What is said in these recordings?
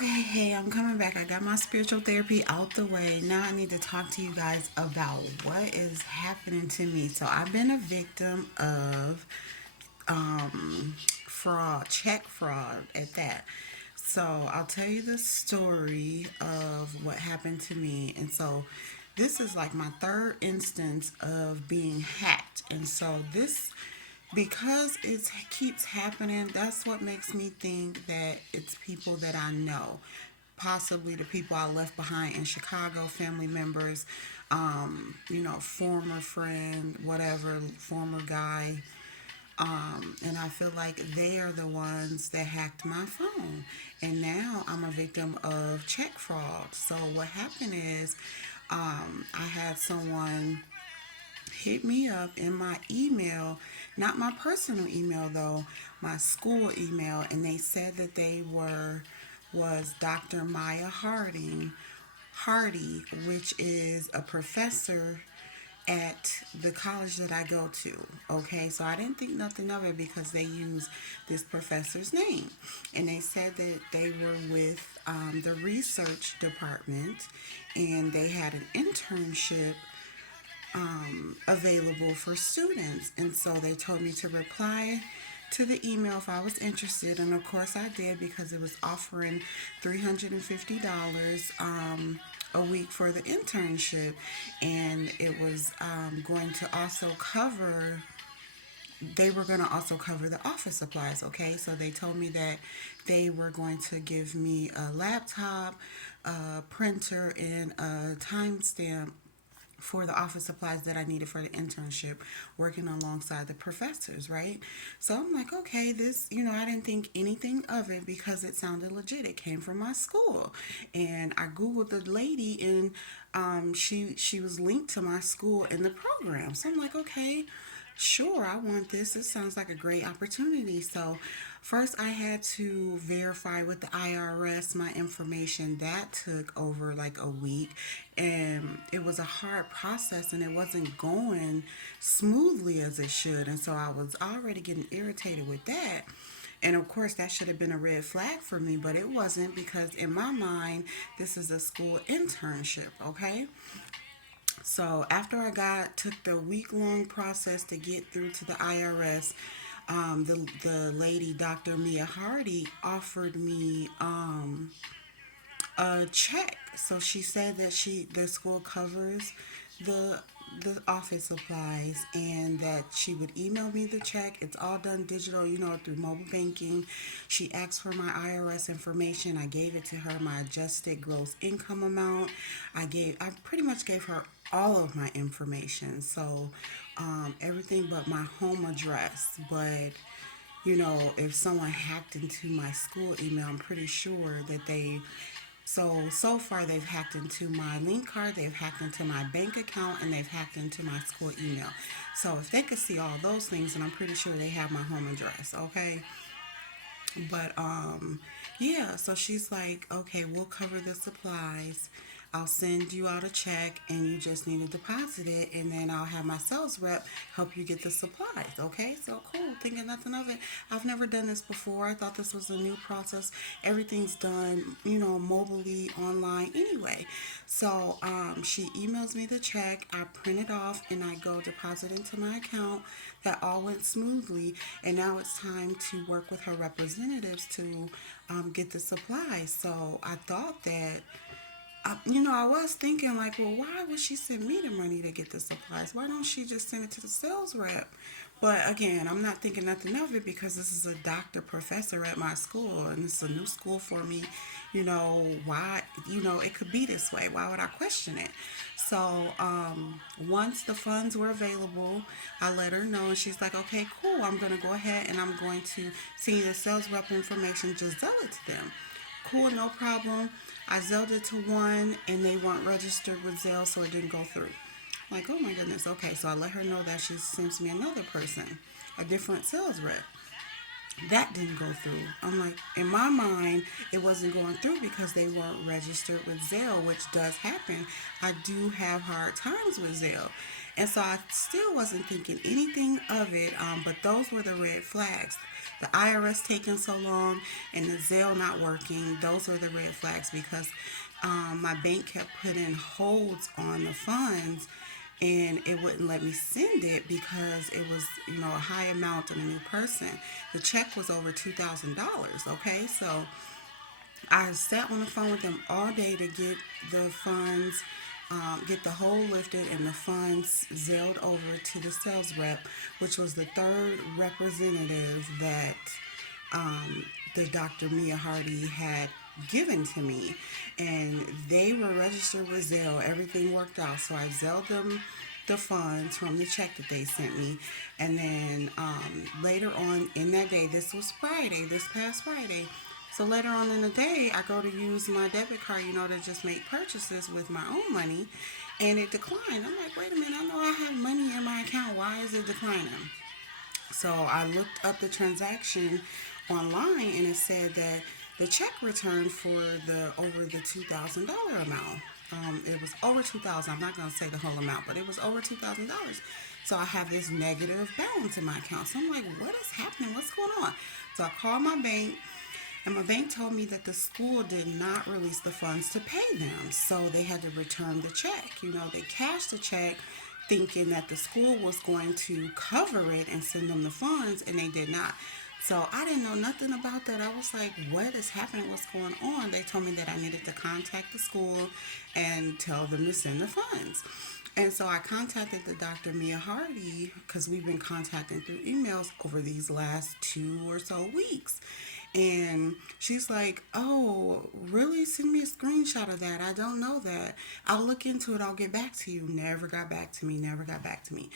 Okay, hey, I'm coming back. I got my spiritual therapy out the way. Now I need to talk to you guys about what is happening to me. So I've been a victim of fraud, check fraud at that. So I'll tell you the story of what happened to me. And so this is like my third instance of being hacked. And so this because it keeps happening, that's what makes me think that it's people that I know, possibly the people I left behind in Chicago, family members, former friend, whatever, former guy. And I feel like they are the ones that hacked my phone. And now I'm a victim of check fraud. So what happened is I had someone hit me up in my email, not my personal email though, my school email, and they said that they was Dr. Maya Hardy, which is a professor at the college that I go to. Okay, so I didn't think nothing of it because they used this professor's name. And they said that they were with the research department and they had an internship available for students. And so they told me to reply to the email if I was interested. And of course I did because it was offering $350 a week for the internship. And it was going to also cover they were going to also cover the office supplies. Okay, so they told me that they were going to give me a laptop, a printer, and a timestamp for the office supplies that I needed for the internship, working alongside the professors, right? So I'm like, okay, this, I didn't think anything of it because it sounded legit. It came from my school, and I googled the lady, and she was linked to my school in the program. So I'm like, okay, sure, I want this. This sounds like a great opportunity. So, first, I had to verify with the IRS my information. That took over like a week, and it was a hard process, and it wasn't going smoothly as it should. And so, I was already getting irritated with that. And of course, that should have been a red flag for me, but it wasn't because in my mind, this is a school internship, okay? So after I took the week long process to get through to the IRS, the lady Dr. Mia Hardy offered me a check. So she said that the school covers the the office supplies and that she would email me the check. It's all done digital, through mobile banking. She asked for my IRS information. I gave it to her, my adjusted gross income amount. I pretty much gave her all of my information. So everything but my home address. But if someone hacked into my school email, I'm pretty sure that so far they've hacked into my link card, they've hacked into my bank account, and they've hacked into my school email. So if they could see all those things, then I'm pretty sure they have my home address, okay? But yeah, so she's like, okay, we'll cover the supplies. I'll send you out a check and you just need to deposit it, and then I'll have my sales rep help you get the supplies. Okay, so cool, thinking nothing of it. I've never done this before. I thought this was a new process. Everything's done, mobilely online anyway. So she emails me the check, I print it off, and I go deposit into my account. That all went smoothly, and now it's time to work with her representatives to get the supplies. So I thought that I was thinking like, well, why would she send me the money to get the supplies? Why don't she just send it to the sales rep? But again, I'm not thinking nothing of it because this is a doctor professor at my school and it's a new school for me. Why, it could be this way. Why would I question it? So once the funds were available, I let her know and she's like, okay, cool. I'm going to go ahead and I'm going to send you the sales rep information. Just sell it to them. Cool, no problem. I Zelled it to one and they weren't registered with Zelle, so it didn't go through. Like, oh my goodness. Okay, so I let her know that she sends me another person, a different sales rep. That didn't go through. I'm like, in my mind, it wasn't going through because they weren't registered with Zelle, which does happen. I do have hard times with Zelle. And so I still wasn't thinking anything of it, but those were the red flags. the IRS taking so long and the Zelle not working, those were the red flags because my bank kept putting holds on the funds and it wouldn't let me send it because it was, a high amount on a new person. The check was over $2,000. Okay, so I sat on the phone with them all day to get the funds, get the hold lifted, and the funds zailed over to the sales rep, which was the third representative that the Dr. Mia Hardy had given to me. And they were registered with Zelle. Everything worked out. So I Zelled them the funds from the check that they sent me. And then later on in that day, this was Friday, this past Friday. So later on in the day, I go to use my debit card, to just make purchases with my own money, and it declined. I'm like, wait a minute, I know I have money in my account. Why is it declining? So I looked up the transaction online, and it said that the check returned for the over the $2,000 amount. It was over 2,000. I'm not gonna say the whole amount, but it was over $2,000. So I have this negative balance in my account. So I'm like, what is happening? What's going on? So I called my bank, and my bank told me that the school did not release the funds to pay them. So they had to return the check. They cashed the check thinking that the school was going to cover it and send them the funds, and they did not. So I didn't know nothing about that. I was like, what is happening? What's going on? They told me that I needed to contact the school and tell them to send the funds. And so I contacted the Dr. Mia Hardy because we've been contacting through emails over these last 2 or so weeks. And she's like, oh, really? Send me a screenshot of that. I don't know that. I'll look into it. I'll get back to you. Never got back to me. Never got back to me.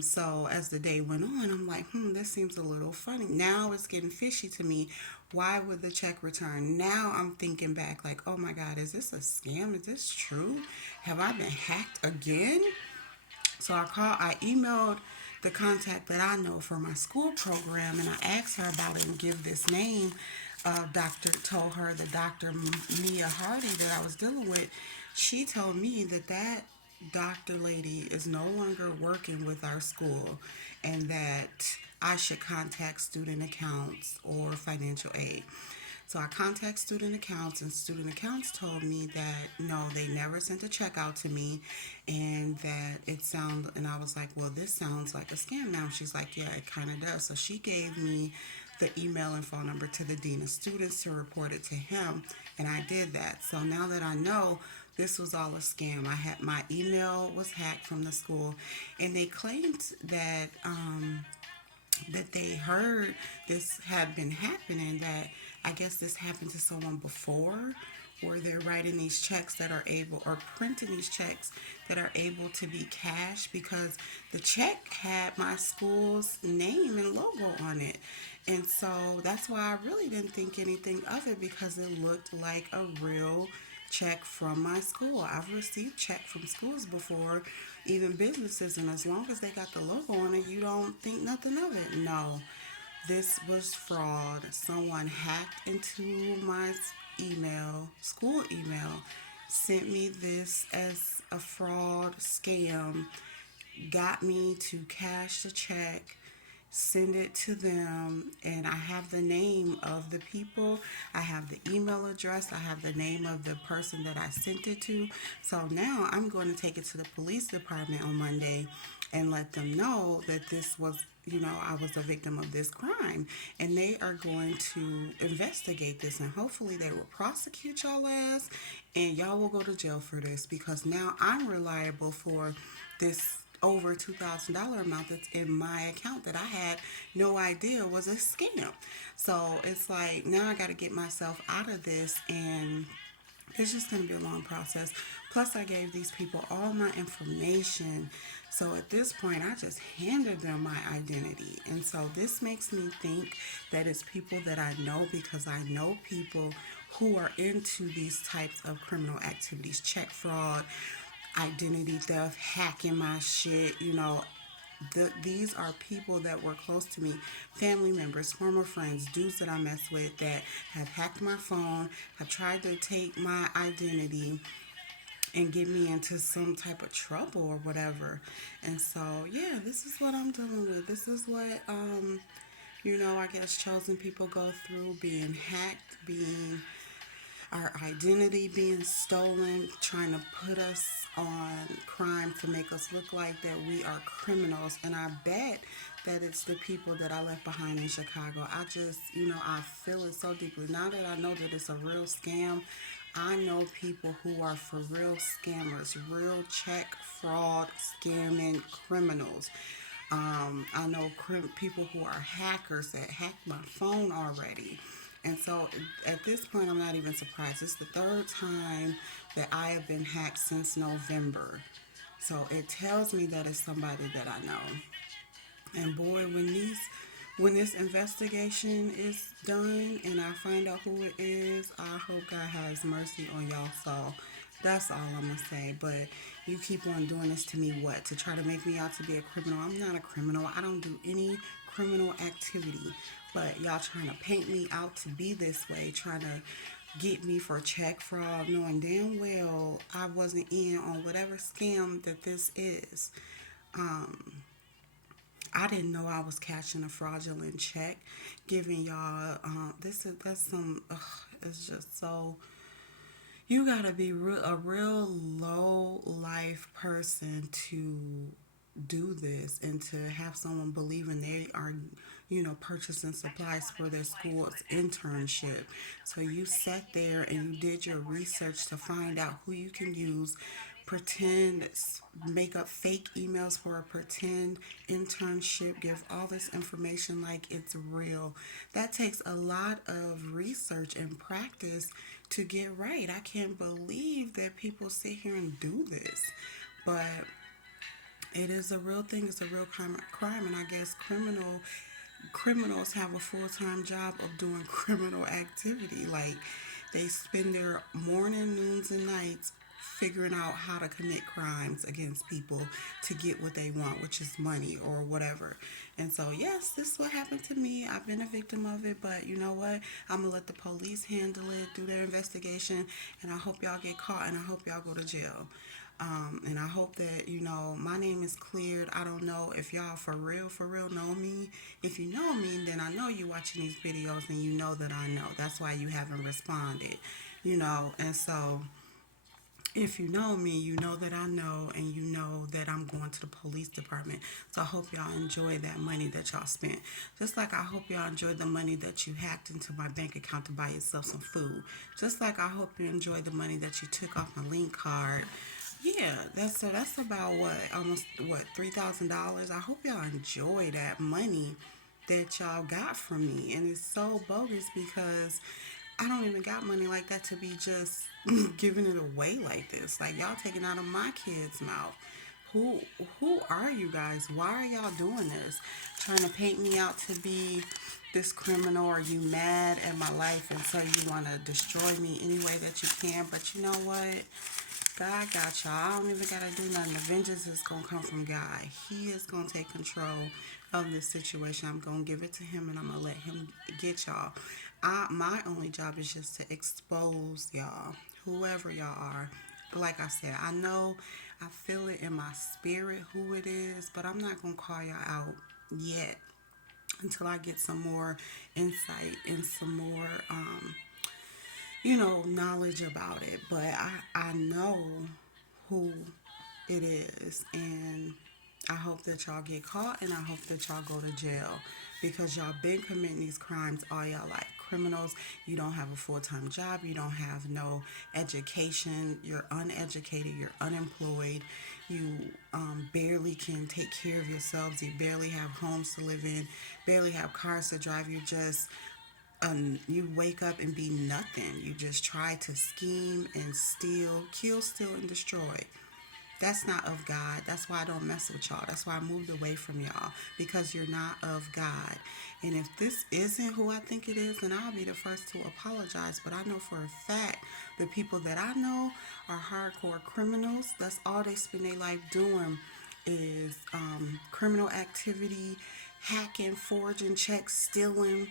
So as the day went on, I'm like, this seems a little funny. Now it's getting fishy to me. Why would the check return? Now I'm thinking back like, oh my God, is this a scam? Is this true? Have I been hacked again? So I emailed the contact that I know for my school program, and I asked her about it and give this name. Told her the Dr. Mia Hardy that I was dealing with. She told me that that doctor lady is no longer working with our school, and that I should contact student accounts or financial aid. So I contact student accounts, and student accounts told me that no, they never sent a check out to me, and that and I was like, well, this sounds like a scam now. She's like, yeah, it kind of does. So she gave me the email and phone number to the dean of students to report it to him, and I did that. So now that I know this was all a scam, I had my email was hacked from the school, and they claimed that they heard this had been happening, that I guess this happened to someone before, or they're writing these checks that are able, or printing these checks that are able to be cashed, because the check had my school's name and logo on it. And so that's why I really didn't think anything of it, because it looked like a real check from my school. I've received check from schools before, even businesses, and as long as they got the logo on it, you don't think nothing of it. No, this was fraud. Someone hacked into my school email, sent me this as a fraud scam, got me to cash the check, send it to them, and I have the name of the people, I have the email address, I have the name of the person that I sent it to. So now I'm going to take it to the police department on Monday and let them know that this was, I was a victim of this crime, and they are going to investigate this, and hopefully they will prosecute y'all ass, and y'all will go to jail for this, because now I'm reliable for this over $2,000 amount that's in my account that I had no idea was a scam. So it's like now I got to get myself out of this, and it's just going to be a long process. Plus, I gave these people all my information. So at this point, I just handed them my identity. And so this makes me think that it's people that I know, because I know people who are into these types of criminal activities, check fraud, identity theft, hacking my shit, these are people that were close to me, family members, former friends, dudes that I mess with that have hacked my phone, have tried to take my identity and get me into some type of trouble or whatever. And so, yeah, this is what I'm dealing with. This is what I guess chosen people go through being hacked, being our identity being stolen, trying to put us on crime to make us look like that we are criminals. And I bet that it's the people that I left behind in Chicago. I just, I feel it so deeply. Now that I know that it's a real scam, I know people who are for real scammers, real check fraud, scamming criminals. I know people who are hackers that hacked my phone already. And so at this point, I'm not even surprised. It's the third time that I have been hacked since November. So it tells me that it's somebody that I know. And boy, when this investigation is done and I find out who it is, I hope God has mercy on y'all. So that's all I'm gonna say. But you keep on doing this to me, what? To try to make me out to be a criminal? I'm not a criminal. I don't do any criminal activity. But y'all trying to paint me out to be this way, trying to get me for check fraud, knowing damn well I wasn't in on whatever scam that this is. I didn't know I was cashing a fraudulent check, giving y'all. This is that's some. Ugh, it's just so. You gotta be a real low life person to do this and to have someone believing they are, purchasing supplies for their school's internship. So you sat there and you did your research to find out who you can use, pretend, make up fake emails for a pretend internship, give all this information like it's real. That takes a lot of research and practice to get right. I can't believe that people sit here and do this. But it is a real thing. It's a real crime, and I guess criminals have a full time job of doing criminal activity. Like they spend their morning, noons, and nights figuring out how to commit crimes against people to get what they want, which is money or whatever. And so, yes, this is what happened to me. I've been a victim of it, but you know what? I'm gonna let the police handle it, do their investigation, and I hope y'all get caught and I hope y'all go to jail. And I hope that, my name is cleared. I don't know if y'all for real know me. If you know me, then I know you're watching these videos and you know that I know. That's why you haven't responded, And so if you know me, you know that I know, and you know that I'm going to the police department. So I hope y'all enjoy that money that y'all spent. Just like I hope y'all enjoy the money that you hacked into my bank account to buy yourself some food. Just like I hope you enjoy the money that you took off my link card. Yeah, that's about what, almost what, $3,000. I hope y'all enjoy that money that y'all got from me. And it's so bogus because I don't even got money like that to be just giving it away like this. Like y'all taking out of my kids' mouth. Who who are you guys? Why are y'all doing this? Trying to paint me out to be this criminal? Are you mad at my life and so you want to destroy me any way that you can? But you know what? God got y'all. I don't even gotta do nothing. The vengeance is gonna come from God. He is gonna take control of this situation. I'm gonna give it to him and I'm gonna let him get y'all. My only job is just to expose y'all, whoever y'all are. Like I said, I know I feel it in my spirit who it is, but I'm not gonna call y'all out yet until I get some more insight and some more knowledge about it. But I know who it is, and I hope that y'all get caught, and I hope that y'all go to jail because y'all been committing these crimes all y'all life. Criminals, you don't have a full-time job, you don't have no education, you're uneducated, you're unemployed, you barely can take care of yourselves, you barely have homes to live in, barely have cars to drive, you just you wake up and be nothing. You just try to scheme and steal, kill, steal, and destroy. That's not of God. That's why I don't mess with y'all. That's why I moved away from y'all because you're not of God. And if this isn't who I think it is, then I'll be the first to apologize. But I know for a fact the people that I know are hardcore criminals. That's all they spend their life doing is criminal activity, hacking, forging checks, stealing,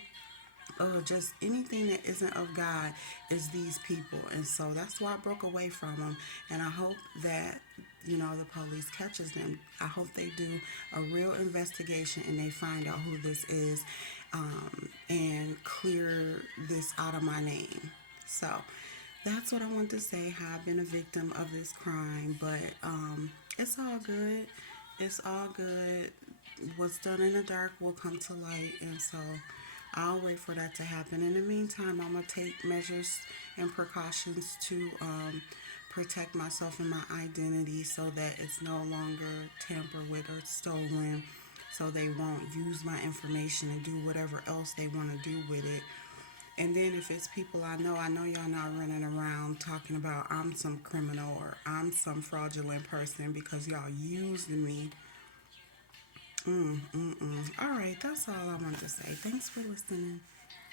just anything that isn't of God is these people. And so that's why I broke away from them. And I hope that, the police catches them. I hope they do a real investigation and they find out who this is. and clear this out of my name. So that's what I want to say. How I've been a victim of this crime, but it's all good. It's all good. What's done in the dark will come to light, and so I'll wait for that to happen. In the meantime, I'm gonna take measures and precautions to protect myself and my identity so that it's no longer tampered with or stolen, so they won't use my information and do whatever else they want to do with it. And then if it's people I know y'all not running around talking about I'm some criminal or I'm some fraudulent person because y'all used me. All right, that's all I want to say. Thanks for listening.